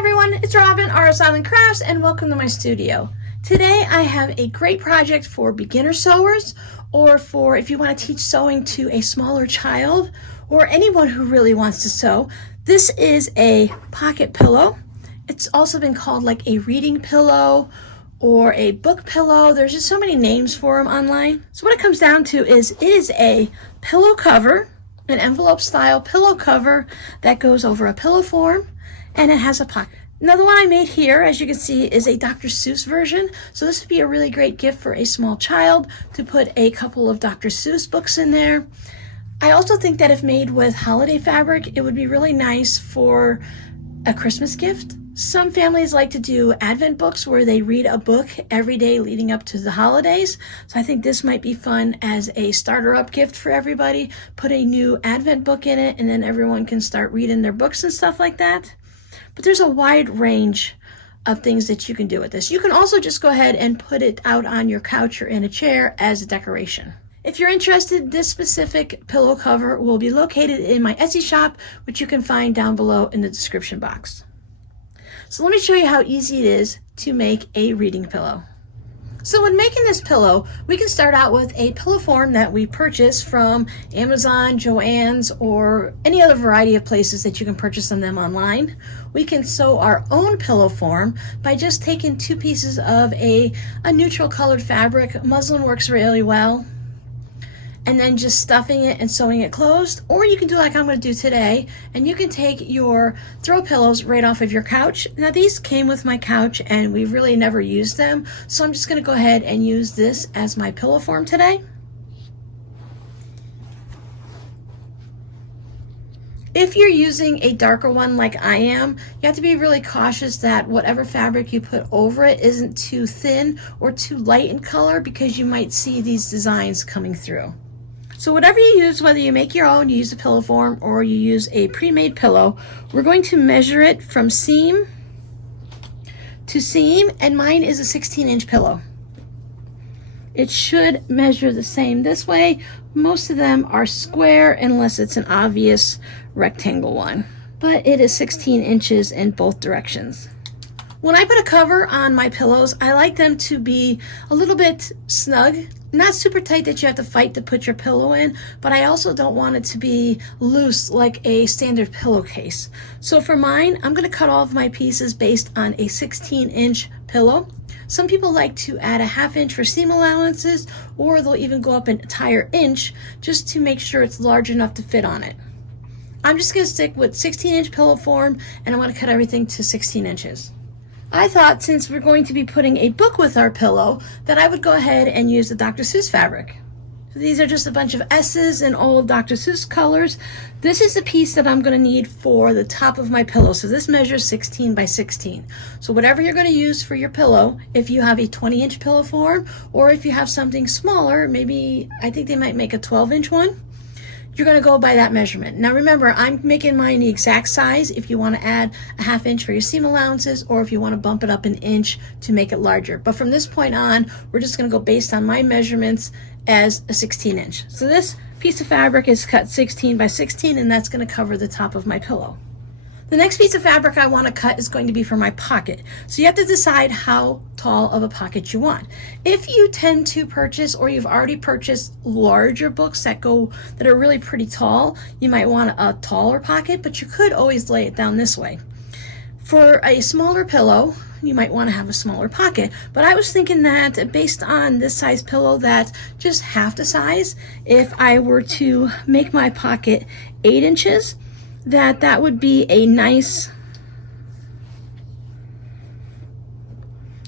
everyone, it's Robin, Artist Island Crafts, and welcome to my studio. Today I have a great project for beginner sewers, or for if you want to teach sewing to a smaller child, or anyone who really wants to sew. This is a pocket pillow. It's also been called like a reading pillow or a book pillow. There's just so many names for them online. So what it comes down to is it is a pillow cover, an envelope style pillow cover that goes over a pillow form, and it has a pocket. Now the one I made here, as you can see, is a Dr. Seuss version. So this would be a really great gift for a small child to put a couple of Dr. Seuss books in there. I also think that if made with holiday fabric, it would be really nice for a Christmas gift. Some families like to do Advent books where they read a book every day leading up to the holidays. So I think this might be fun as a starter up gift for everybody. Put a new Advent book in it and then everyone can start reading their books and stuff like that. But there's a wide range of things that you can do with this. You can also just go ahead and put it out on your couch or in a chair as a decoration. If you're interested, this specific pillow cover will be located in my Etsy shop, which you can find down below in the description box. So let me show you how easy it is to make a reading pillow. So when making this pillow, we can start out with a pillow form that we purchase from Amazon, Joann's, or any other variety of places that you can purchase them online. We can sew our own pillow form by just taking two pieces of a neutral colored fabric. Muslin works really well. And then just stuffing it and sewing it closed. Or you can do like I'm going to do today, and you can take your throw pillows right off of your couch. Now these came with my couch and we really never used them, so I'm just going to go ahead and use this as my pillow form today. If you're using a darker one like I am, you have to be really cautious that whatever fabric you put over it isn't too thin or too light in color, because you might see these designs coming through. So whatever you use, whether you make your own, you use a pillow form, or you use a pre-made pillow, we're going to measure it from seam to seam, and mine is a 16-inch pillow. It should measure the same this way. Most of them are square unless it's an obvious rectangle one, but it is 16 inches in both directions. When I put a cover on my pillows, I like them to be a little bit snug, not super tight that you have to fight to put your pillow in, but I also don't want it to be loose like a standard pillowcase. So for mine, I'm going to cut all of my pieces based on a 16-inch pillow. Some people like to add a ½ inch for seam allowances, or they'll even go up an entire inch just to make sure it's large enough to fit on it. I'm just going to stick with 16-inch pillow form, and I'm going to cut everything to 16 inches. I thought since we're going to be putting a book with our pillow that I would go ahead and use the Dr. Seuss fabric. So these are just a bunch of S's in old Dr. Seuss colors. This is the piece that I'm going to need for the top of my pillow. So this measures 16 by 16. So whatever you're going to use for your pillow, if you have a 20-inch pillow form, or if you have something smaller, maybe I think they might make a 12-inch one, you're going to go by that measurement. Now remember, I'm making mine the exact size if you want to add a ½ inch for your seam allowances, or if you want to bump it up an inch to make it larger. But from this point on, we're just going to go based on my measurements as a 16-inch. So this piece of fabric is cut 16 by 16, and that's going to cover the top of my pillow. The next piece of fabric I want to cut is going to be for my pocket. So you have to decide how tall of a pocket you want. If you tend to purchase, or you've already purchased larger books that are really pretty tall, you might want a taller pocket, but you could always lay it down this way. For a smaller pillow, you might want to have a smaller pocket, but I was thinking that based on this size pillow, that's just half the size. If I were to make my pocket 8 inches, that would be a nice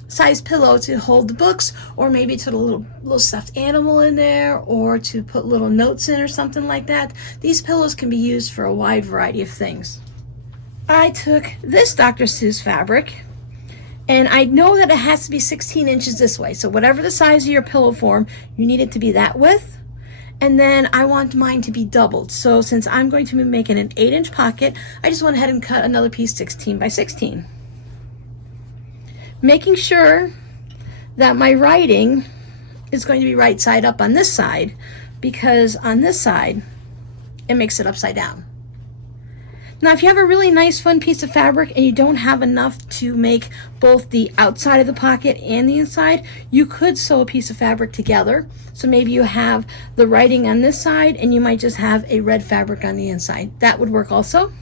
size pillow to hold the books, or maybe to put a little stuffed animal in there, or to put little notes in or something like that. These pillows can be used for a wide variety of things. I took this Dr. Seuss fabric, and I know that it has to be 16 inches this way. So whatever the size of your pillow form, you need it to be that width. And then I want mine to be doubled. So since I'm going to be making an 8-inch pocket, I just went ahead and cut another piece 16 by 16. Making sure that my writing is going to be right side up on this side, because on this side, it makes it upside down. Now, if you have a really nice fun piece of fabric and you don't have enough to make both the outside of the pocket and the inside, you could sew a piece of fabric together. So maybe you have the writing on this side and you might just have a red fabric on the inside. That would work also.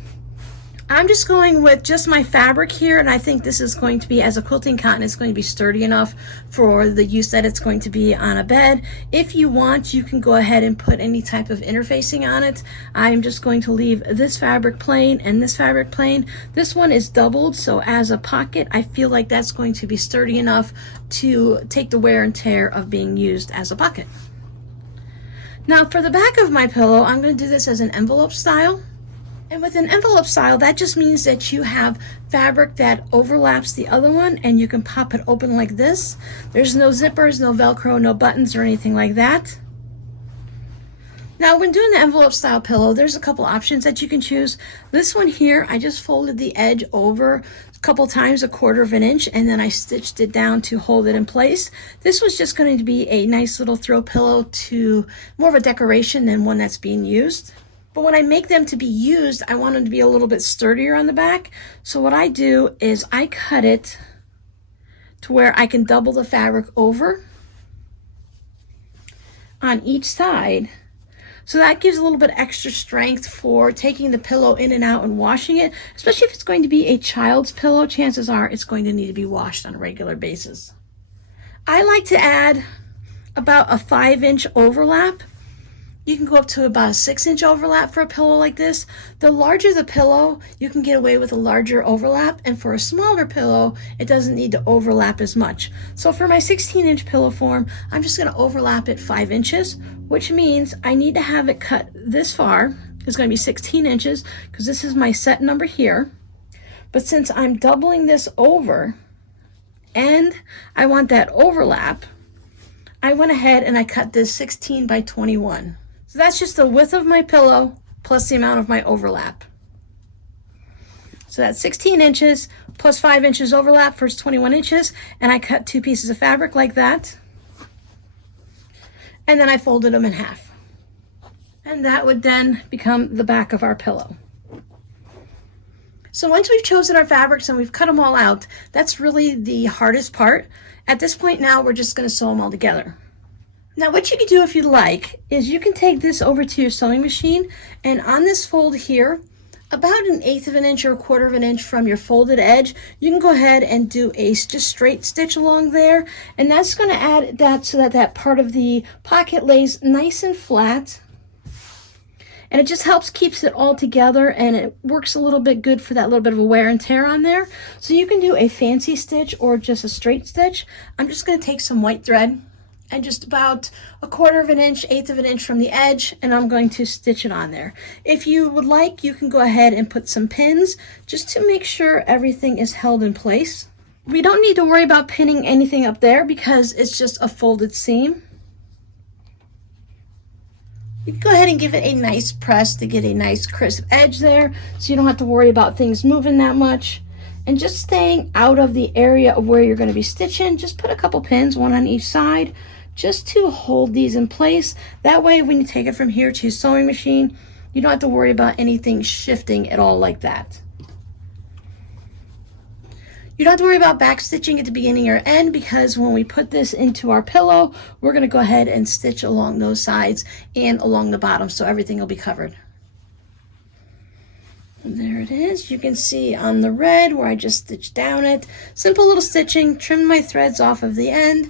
I'm just going with just my fabric here, and I think this is going to be, as a quilting cotton, it's going to be sturdy enough for the use that it's going to be on a bed. If you want, you can go ahead and put any type of interfacing on it. I'm just going to leave this fabric plain and this fabric plain. This one is doubled, so as a pocket, I feel like that's going to be sturdy enough to take the wear and tear of being used as a pocket. Now for the back of my pillow, I'm going to do this as an envelope style. And with an envelope style, that just means that you have fabric that overlaps the other one and you can pop it open like this. There's no zippers, no Velcro, no buttons or anything like that. Now when doing the envelope style pillow, there's a couple options that you can choose. This one here, I just folded the edge over a couple times, 1/4 of an inch, and then I stitched it down to hold it in place. This was just going to be a nice little throw pillow, to more of a decoration than one that's being used. But when I make them to be used, I want them to be a little bit sturdier on the back. So what I do is I cut it to where I can double the fabric over on each side. So that gives a little bit extra strength for taking the pillow in and out and washing it, especially if it's going to be a child's pillow. Chances are it's going to need to be washed on a regular basis. I like to add about a 5-inch overlap. You can go up to about a 6-inch overlap for a pillow like this. The larger the pillow, you can get away with a larger overlap, and for a smaller pillow, it doesn't need to overlap as much. So for my 16-inch pillow form, I'm just going to overlap it 5 inches, which means I need to have it cut this far. It's going to be 16 inches because this is my set number here. But since I'm doubling this over and I want that overlap, I went ahead and I cut this 16 by 21. So that's just the width of my pillow plus the amount of my overlap. So that's 16 inches plus 5 inches overlap for 21 inches. And I cut 2 pieces of fabric like that. And then I folded them in half. And that would then become the back of our pillow. So once we've chosen our fabrics and we've cut them all out, that's really the hardest part. At this point now, we're just going to sew them all together. Now what you can do if you'd like is you can take this over to your sewing machine, and on this fold here, about 1/8 of an inch or 1/4 of an inch from your folded edge, you can go ahead and do a just straight stitch along there, and that's going to add that so that that part of the pocket lays nice and flat. And it just helps keeps it all together, and it works a little bit good for that little bit of a wear and tear on there. So you can do a fancy stitch or just a straight stitch. I'm just going to take some white thread and just about 1/4 of an inch, 1/8 of an inch from the edge, and I'm going to stitch it on there. If you would like, you can go ahead and put some pins just to make sure everything is held in place. We don't need to worry about pinning anything up there because it's just a folded seam. You can go ahead and give it a nice press to get a nice crisp edge there, so you don't have to worry about things moving that much. And just staying out of the area of where you're going to be stitching, just put a couple pins, one on each side, just to hold these in place. That way, when you take it from here to your sewing machine, you don't have to worry about anything shifting at all like that. You don't have to worry about back stitching at the beginning or end, because when we put this into our pillow, we're going to go ahead and stitch along those sides and along the bottom, so everything will be covered. And there it is. You can see on the red where I just stitched down it. Simple little stitching, trimmed my threads off of the end,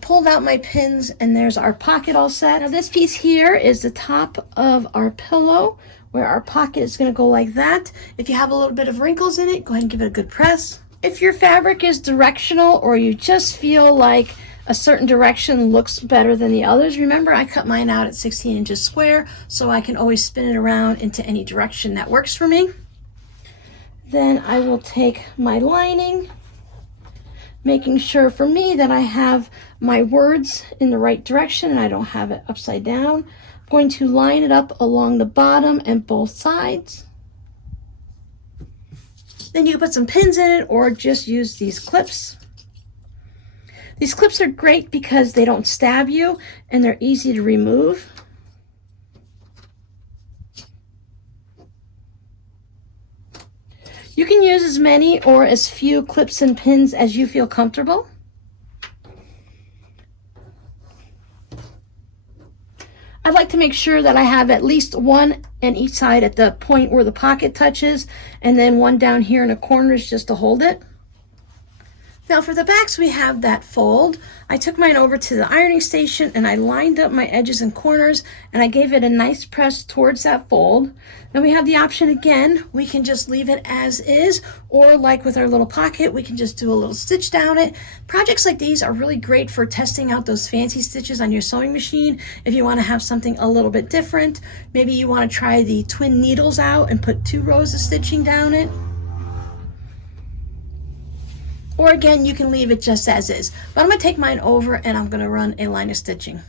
pulled out my pins, and there's our pocket all set. Now this piece here is the top of our pillow, where our pocket is going to go like that. If you have a little bit of wrinkles in it, go ahead and give it a good press. If your fabric is directional, or you just feel like a certain direction looks better than the others, remember I cut mine out at 16 inches square, so I can always spin it around into any direction that works for me. Then I will take my lining, making sure for me that I have my words in the right direction and I don't have it upside down. I'm going to line it up along the bottom and both sides. Then you can put some pins in it or just use these clips. These clips are great because they don't stab you and they're easy to remove. can use as many or as few clips and pins as you feel comfortable. I like to make sure that I have at least one in each side at the point where the pocket touches, and then one down here in the corners just to hold it. Now for the backs, we have that fold. I took mine over to the ironing station and I lined up my edges and corners and I gave it a nice press towards that fold. Then we have the option again, we can just leave it as is, or like with our little pocket, we can just do a little stitch down it. Projects like these are really great for testing out those fancy stitches on your sewing machine. If you want to have something a little bit different, maybe you want to try the twin needles out and put 2 rows of stitching down it. Or again, you can leave it just as is. But I'm going to take mine over and I'm going to run a line of stitching.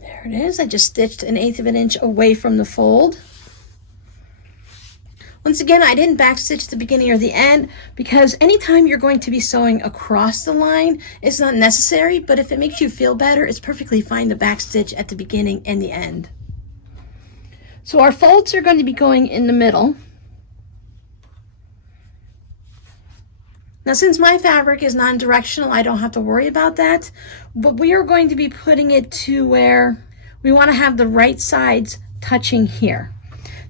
There it is. I just stitched 1/8 of an inch away from the fold. Once again, I didn't backstitch the beginning or the end because anytime you're going to be sewing across the line, it's not necessary, but if it makes you feel better, it's perfectly fine to backstitch at the beginning and the end. So our folds are going to be going in the middle. Now, since my fabric is non-directional, I don't have to worry about that, but we are going to be putting it to where we want to have the right sides touching here.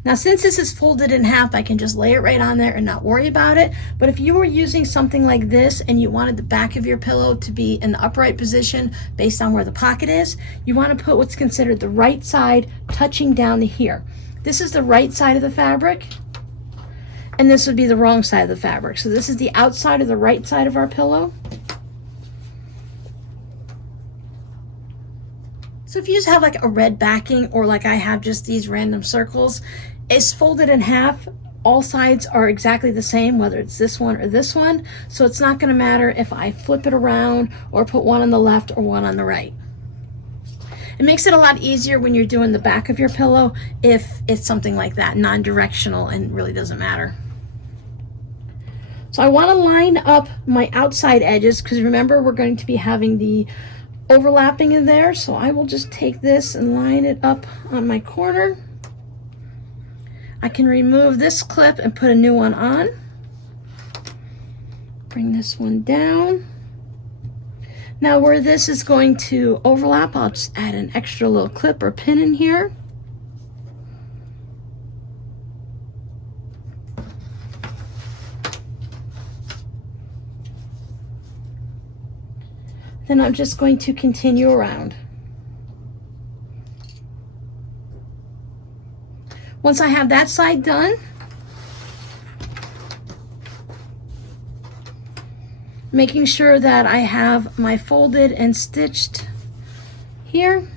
Now, since this is folded in half, I can just lay it right on there and not worry about it. But if you were using something like this and you wanted the back of your pillow to be in the upright position based on where the pocket is, you want to put what's considered the right side touching down to here. This is the right side of the fabric. And this would be the wrong side of the fabric. So this is the outside of the right side of our pillow. So if you just have like a red backing, or like I have just these random circles, it's folded in half. All sides are exactly the same, whether it's this one or this one. So it's not going to matter if I flip it around or put one on the left or one on the right. It makes it a lot easier when you're doing the back of your pillow if it's something like that, non-directional, and really doesn't matter. So I want to line up my outside edges because remember we're going to be having the overlapping in there. So I will just take this and line it up on my corner. I can remove this clip and put a new one on. Bring this one down. Now where this is going to overlap, I'll just add an extra little clip or pin in here. Then I'm just going to continue around. Once I have that side done, making sure that I have my folded and stitched here,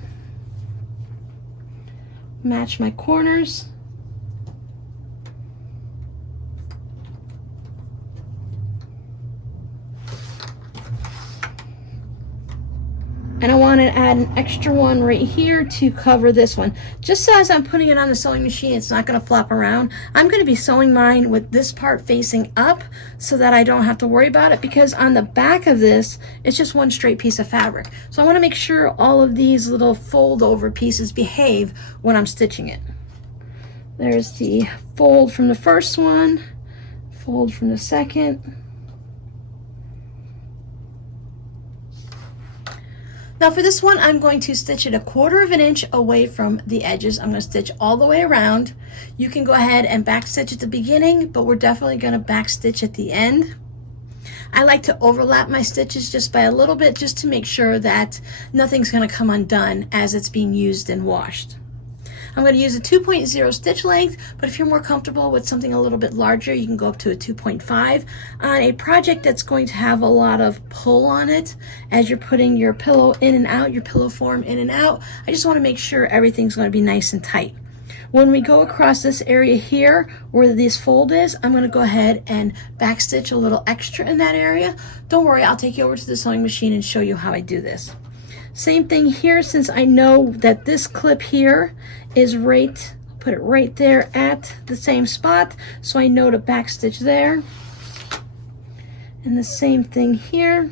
match my corners. And I want to add an extra one right here to cover this one. Just as I'm putting it on the sewing machine, it's not going to flop around. I'm going to be sewing mine with this part facing up so that I don't have to worry about it, because on the back of this, it's just one straight piece of fabric. So I want to make sure all of these little fold over pieces behave when I'm stitching it. There's the fold from the first one, fold from the second. Now for this one, I'm going to stitch it 1/4 of an inch away from the edges. I'm going to stitch all the way around. You can go ahead and back stitch at the beginning, but we're definitely going to back stitch at the end. I like to overlap my stitches just by a little bit, just to make sure that nothing's going to come undone as it's being used and washed. I'm going to use a 2.0 stitch length, but if you're more comfortable with something a little bit larger, you can go up to a 2.5 on a project that's going to have a lot of pull on it as you're putting your pillow in and out, your pillow form in and out. I just want to make sure everything's going to be nice and tight. When we go across this area here where this fold is, I'm going to go ahead and back stitch a little extra in that area. Don't worry, I'll take you over to the sewing machine and show you how I do this. Same thing here, since I know that this clip here is right, put it right there at the same spot, so I know to back stitch there. And the same thing here.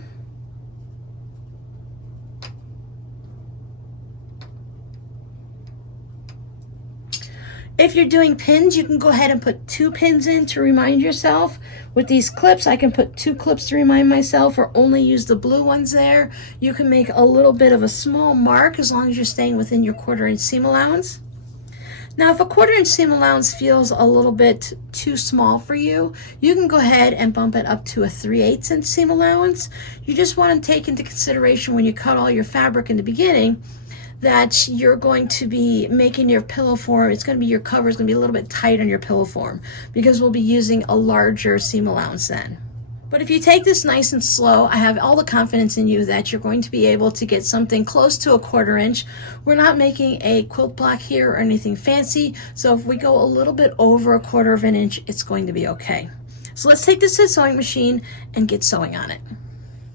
If you're doing pins, you can go ahead and put 2 pins in to remind yourself. With these clips, I can put 2 clips to remind myself, or only use the blue ones there. You can make a little bit of a small mark as long as you're staying within your 1/4 inch seam allowance. Now, if a 1/4 inch seam allowance feels a little bit too small for you, you can go ahead and bump it up to a 3/8 inch seam allowance. You just want to take into consideration when you cut all your fabric in the beginning that you're going to be making your pillow form, it's going to be, your cover is going to be a little bit tight on your pillow form because we'll be using a larger seam allowance then. But if you take this nice and slow, I have all the confidence in you that you're going to be able to get something close to a 1/4 inch. We're not making a quilt block here or anything fancy, so if we go a little bit over a 1/4 of an inch, it's going to be okay. So let's take this to the sewing machine and get sewing on it.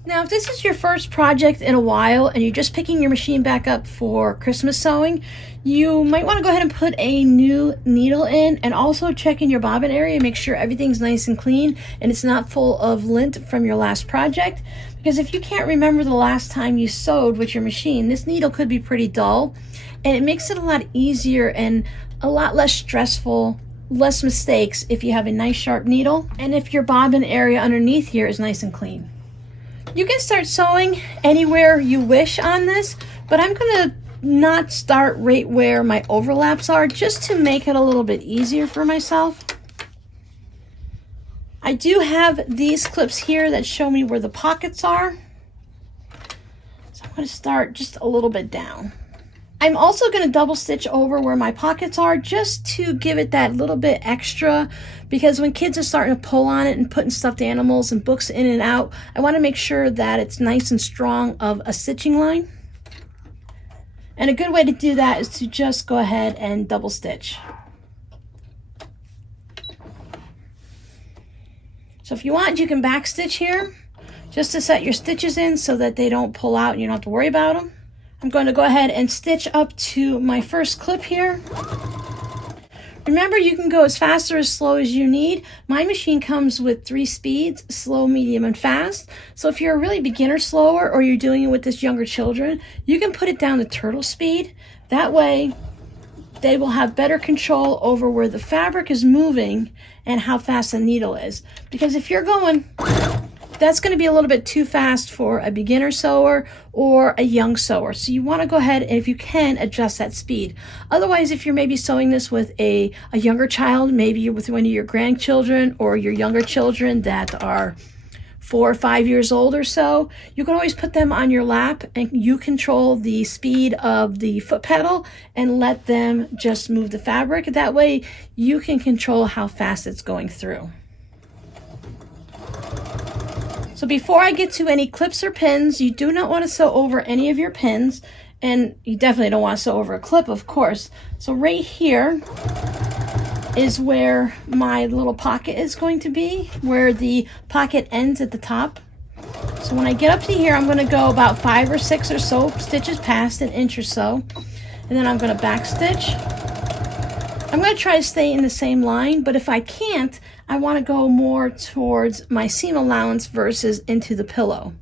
Now, if this is your first project in a while and you're just picking your machine back up for Christmas sewing, you might want to go ahead and put a new needle in, and also check in your bobbin area, make sure everything's nice and clean and it's not full of lint from your last project. Because if you can't remember the last time you sewed with your machine, this needle could be pretty dull, and it makes it a lot easier and a lot less stressful, less mistakes if you have a nice sharp needle, and if your bobbin area underneath here is nice and clean. You can start sewing anywhere you wish on this, but I'm going to not start right where my overlaps are, just to make it a little bit easier for myself. I do have these clips here that show me where the pockets are, so I'm going to start just a little bit down. I'm also going to double stitch over where my pockets are, just to give it that little bit extra, because when kids are starting to pull on it and putting stuffed animals and books in and out, I want to make sure that it's nice and strong of a stitching line. And a good way to do that is to just go ahead and double stitch. So if you want, you can back stitch here just to set your stitches in so that they don't pull out and you don't have to worry about them. I'm going to go ahead and stitch up to my first clip here. Remember, you can go as fast or as slow as you need. My machine comes with 3 speeds, slow, medium, and fast. So if you're a really beginner slower, or you're doing it with this younger children, you can put it down to turtle speed. That way, they will have better control over where the fabric is moving and how fast the needle is. Because if you're going, that's going to be a little bit too fast for a beginner sewer or a young sewer. So you want to go ahead and, if you can, adjust that speed. Otherwise, if you're maybe sewing this with a younger child, maybe you're with one of your grandchildren or your younger children that are 4 or 5 years old or so, you can always put them on your lap and you control the speed of the foot pedal and let them just move the fabric. That way you can control how fast it's going through. So before I get to any clips or pins, you do not want to sew over any of your pins, and you definitely don't want to sew over a clip, of course. So right here is where my little pocket is going to be, where the pocket ends at the top. So when I get up to here, I'm going to go about 5 or 6 or so stitches past, an inch or so, and then I'm going to back stitch. I'm going to try to stay in the same line, but if I can't, I want to go more towards my seam allowance versus into the pillow.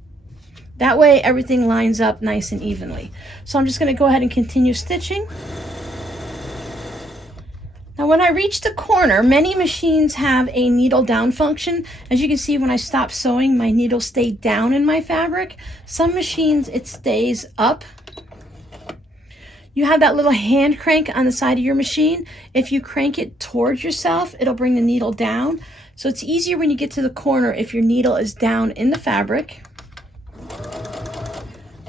That way everything lines up nice and evenly. So I'm just going to go ahead and continue stitching. Now when I reach the corner, many machines have a needle down function. As you can see, when I stop sewing, my needle stayed down in my fabric. Some machines, it stays up. You have that little hand crank on the side of your machine. If you crank it towards yourself, it'll bring the needle down. So it's easier when you get to the corner if your needle is down in the fabric.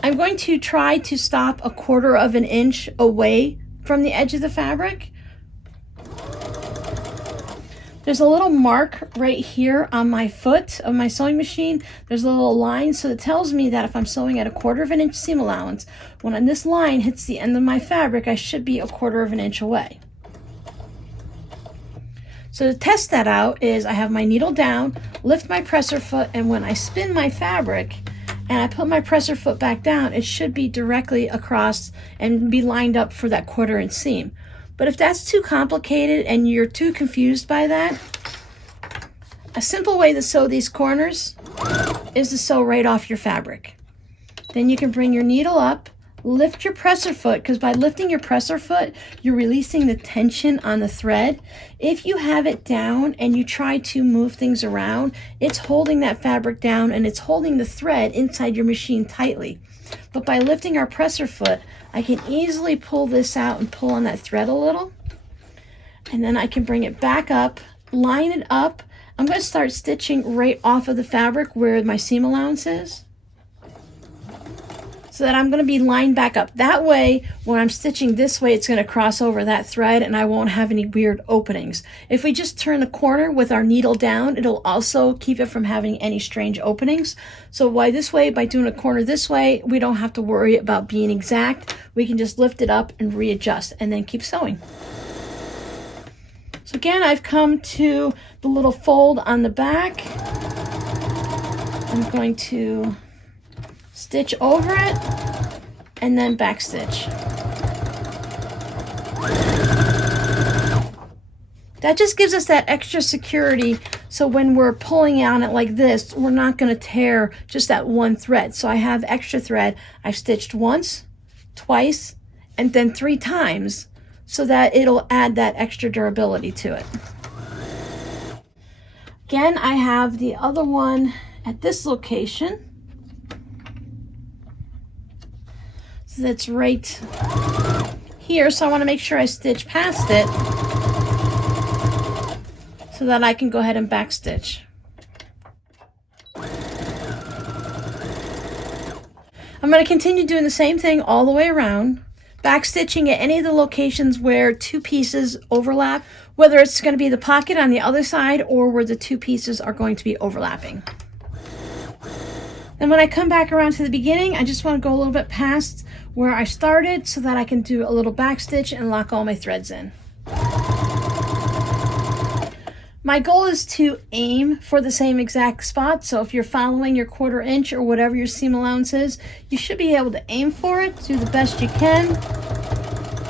I'm going to try to stop 1/4 of an inch away from the edge of the fabric. There's a little mark right here on my foot of my sewing machine. There's a little line, so it tells me that if I'm sewing at 1/4 of an inch seam allowance, when this line hits the end of my fabric, I should be 1/4 of an inch away. So to test that out is I have my needle down, lift my presser foot, and when I spin my fabric and I put my presser foot back down, it should be directly across and be lined up for that 1/4 inch seam. But if that's too complicated and you're too confused by that, a simple way to sew these corners is to sew right off your fabric. Then you can bring your needle up, lift your presser foot, because by lifting your presser foot, you're releasing the tension on the thread. If you have it down and you try to move things around, it's holding that fabric down and it's holding the thread inside your machine tightly. But by lifting our presser foot, I can easily pull this out and pull on that thread a little. And then I can bring it back up, line it up. I'm going to start stitching right off of the fabric where my seam allowance is, so that I'm going to be lined back up. That way, when I'm stitching this way, it's going to cross over that thread and I won't have any weird openings. If we just turn the corner with our needle down, it'll also keep it from having any strange openings. So why this way, by doing a corner this way, we don't have to worry about being exact. We can just lift it up and readjust and then keep sewing. So again, I've come to the little fold on the back. I'm going to stitch over it and then back stitch. That just gives us that extra security, so when we're pulling on it like this, we're not going to tear just that one thread. So I have extra thread. I've stitched once, twice, and then 3 times, so that it'll add that extra durability to it. Again, I have the other one at this location. So that's right here, so I want to make sure I stitch past it so that I can go ahead and back stitch. I'm going to continue doing the same thing all the way around, back stitching at any of the locations where 2 pieces overlap, whether it's going to be the pocket on the other side or where the 2 pieces are going to be overlapping. And when I come back around to the beginning, I just want to go a little bit past where I started so that I can do a little back stitch and lock all my threads in. My goal is to aim for the same exact spot, so if you're following your 1/4 inch or whatever your seam allowance is, you should be able to aim for it, do the best you can,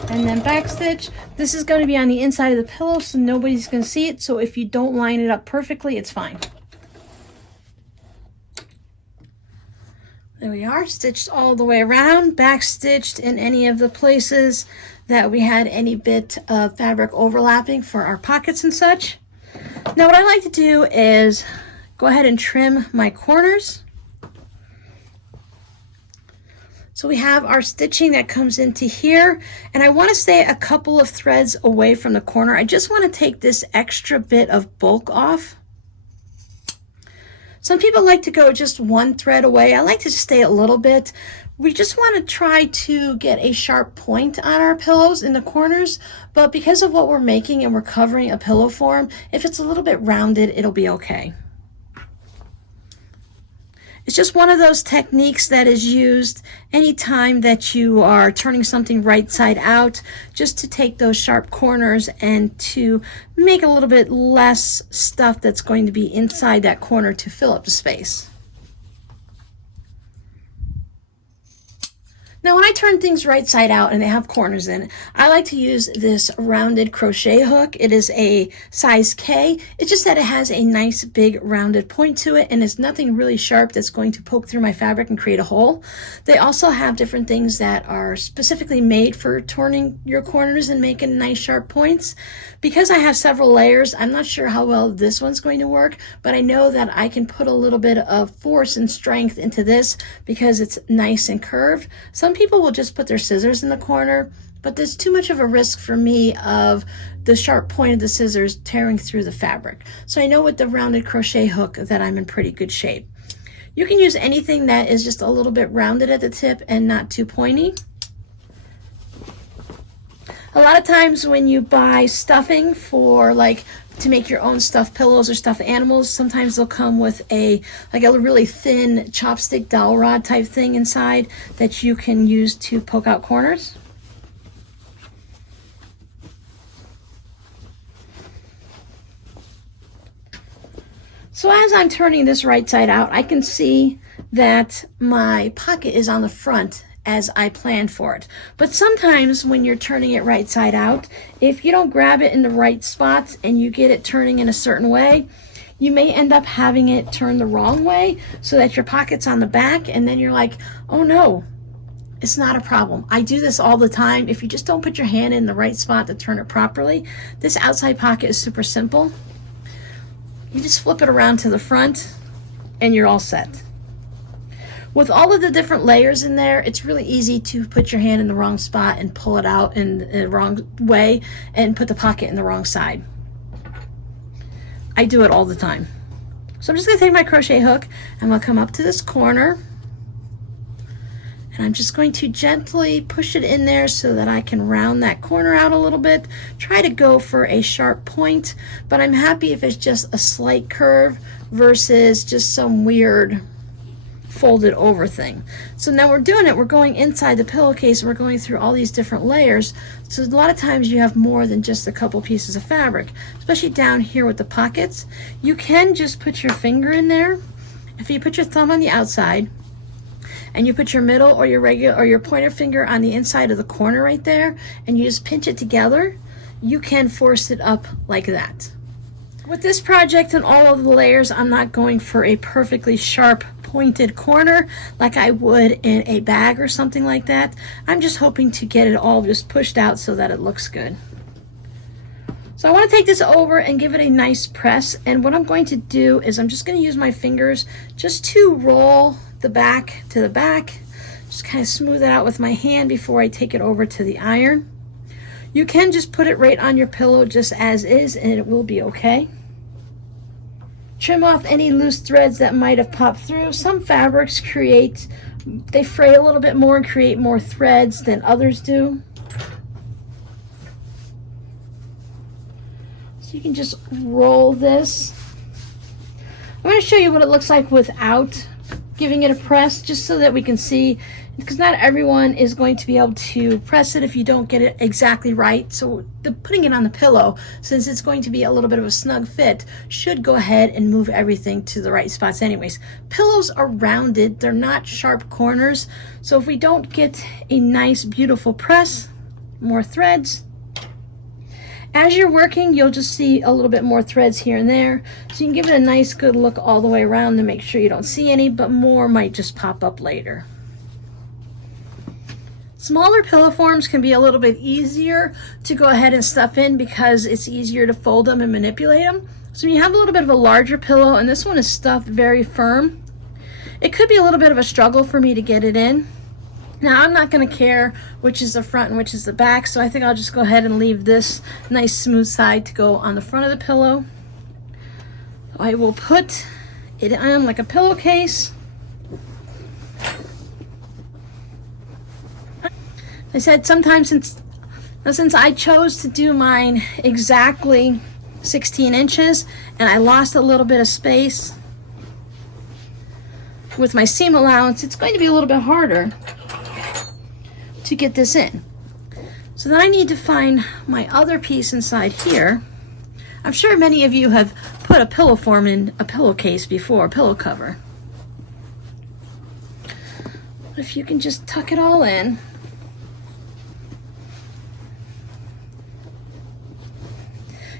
and then back stitch. This is going to be on the inside of the pillow, so nobody's going to see it, so if you don't line it up perfectly, it's fine. There we are, stitched all the way around, back stitched in any of the places that we had any bit of fabric overlapping for our pockets and such. Now what I like to do is go ahead and trim my corners. So we have our stitching that comes into here, and I want to stay a couple of threads away from the corner. I just want to take this extra bit of bulk off. Some people like to go just 1 thread away. I like to stay a little bit. We just want to try to get a sharp point on our pillows in the corners, but because of what we're making and we're covering a pillow form, if it's a little bit rounded, it'll be okay. It's just one of those techniques that is used anytime that you are turning something right side out, just to take those sharp corners and to make a little bit less stuff that's going to be inside that corner to fill up the space. Now when I turn things right side out and they have corners in, I like to use this rounded crochet hook. It is a size K. It's just that it has a nice big rounded point to it, and it's nothing really sharp that's going to poke through my fabric and create a hole. They also have different things that are specifically made for turning your corners and making nice sharp points. Because I have several layers, I'm not sure how well this one's going to work, but I know that I can put a little bit of force and strength into this because it's nice and curved. Some people will just put their scissors in the corner, but there's too much of a risk for me of the sharp point of the scissors tearing through the fabric. So I know with the rounded crochet hook that I'm in pretty good shape. You can use anything that is just a little bit rounded at the tip and not too pointy. A lot of times when you buy stuffing for to make your own stuffed pillows or stuffed animals, sometimes they'll come with a really thin chopstick dowel rod type thing inside that you can use to poke out corners. So as I'm turning this right side out, I can see that my pocket is on the front as I planned for it. But sometimes when you're turning it right side out, if you don't grab it in the right spots and you get it turning in a certain way, you may end up having it turn the wrong way so that your pocket's on the back, and then you're like, oh no, It's not a problem. I do this all the time. If you just don't put your hand in the right spot to turn it properly, this outside pocket is super simple. You just flip it around to the front and you're all set. With all of the different layers in there, it's really easy to put your hand in the wrong spot and pull it out in the wrong way and put the pocket in the wrong side. I do it all the time. So I'm just going to take my crochet hook and I'm going to come up to this corner. And I'm just going to gently push it in there so that I can round that corner out a little bit. Try to go for a sharp point, but I'm happy if it's just a slight curve versus just some weird folded over thing. So now we're doing it, we're going inside the pillowcase, we're going through all these different layers. So a lot of times you have more than just a couple pieces of fabric, especially down here with the pockets. You can just put your finger in there. If you put your thumb on the outside, and you put your middle or your regular or your pointer finger on the inside of the corner right there, and you just pinch it together, you can force it up like that. With this project and all of the layers, I'm not going for a perfectly sharp pointed corner like I would in a bag or something like that. I'm just hoping to get it all just pushed out so that it looks good. So I want to take this over and give it a nice press, and what I'm going to do is I'm just going to use my fingers just to roll the back to the back, just kind of smooth it out with my hand before I take it over to the iron. You can just put it right on your pillow just as is and it will be okay. Trim off any loose threads that might have popped through. Some fabrics they fray a little bit more and create more threads than others do. So you can just roll this. I'm going to show you what it looks like without giving it a press, just so that we can see, because not everyone is going to be able to press it if you don't get it exactly right. So putting it on the pillow, since it's going to be a little bit of a snug fit, should go ahead and move everything to the right spots anyways. Pillows are rounded, they're not sharp corners, so if we don't get a nice beautiful press, more threads. As you're working, you'll just see a little bit more threads here and there. So you can give it a nice good look all the way around to make sure you don't see any, but more might just pop up later. Smaller pillow forms can be a little bit easier to go ahead and stuff in because it's easier to fold them and manipulate them. So when you have a little bit of a larger pillow, and this one is stuffed very firm, it could be a little bit of a struggle for me to get it in. Now I'm not going to care which is the front and which is the back, so I think I'll just go ahead and leave this nice smooth side to go on the front of the pillow. I will put it on like a pillowcase. I said sometimes since I chose to do mine exactly 16 inches and I lost a little bit of space with my seam allowance, it's going to be a little bit harder to get this in. So then I need to find my other piece inside here. I'm sure many of you have put a pillow form in a pillowcase before, a pillow cover. But if you can just tuck it all in.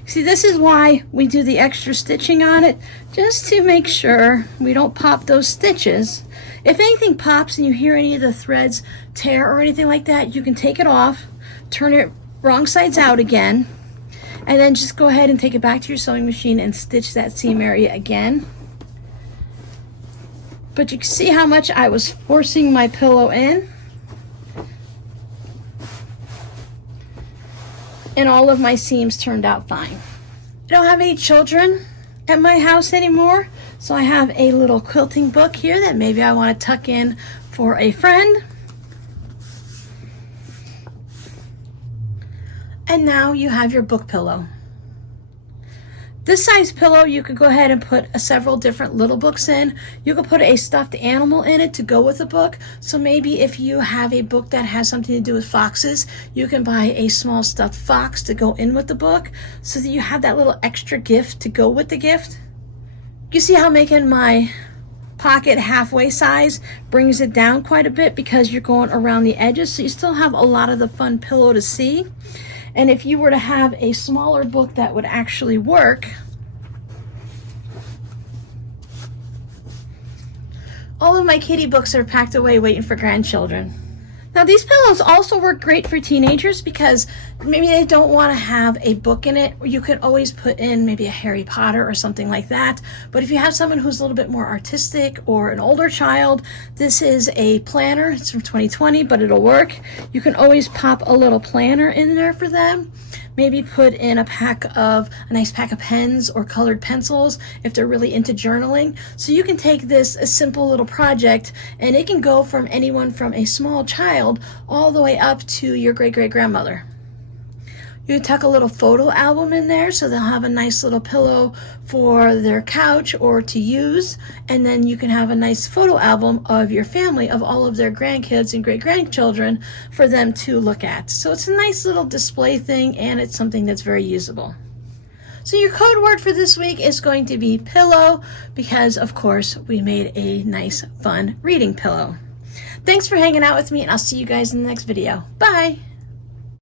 See, this is why we do the extra stitching on it, just to make sure we don't pop those stitches. If anything pops and you hear any of the threads tear or anything like that, you can take it off, turn it wrong sides out again, and then just go ahead and take it back to your sewing machine and stitch that seam area again. But you can see how much I was forcing my pillow in. And all of my seams turned out fine. I don't have any children at my house anymore, so I have a little quilting book here that maybe I want to tuck in for a friend. And now you have your book pillow. This size pillow, you could go ahead and put several different little books in. You could put a stuffed animal in it to go with the book. So maybe if you have a book that has something to do with foxes, you can buy a small stuffed fox to go in with the book so that you have that little extra gift to go with the gift. You see how making my pocket halfway size brings it down quite a bit because you're going around the edges, so you still have a lot of the fun pillow to see. And if you were to have a smaller book that would actually work, all of my kitty books are packed away waiting for grandchildren. Now these pillows also work great for teenagers because maybe they don't want to have a book in it. You could always put in maybe a Harry Potter or something like that. But if you have someone who's a little bit more artistic or an older child, this is a planner. It's from 2020, but it'll work. You can always pop a little planner in there for them. Maybe put in a nice pack of pens or colored pencils if they're really into journaling. So you can take this a simple little project and it can go from anyone from a small child all the way up to your great-great-grandmother. You can tuck a little photo album in there so they'll have a nice little pillow for their couch or to use, and then you can have a nice photo album of your family, of all of their grandkids and great-grandchildren for them to look at. So it's a nice little display thing, and it's something that's very usable. So your code word for this week is going to be pillow, because of course we made a nice fun reading pillow. Thanks for hanging out with me, and I'll see you guys in the next video. Bye!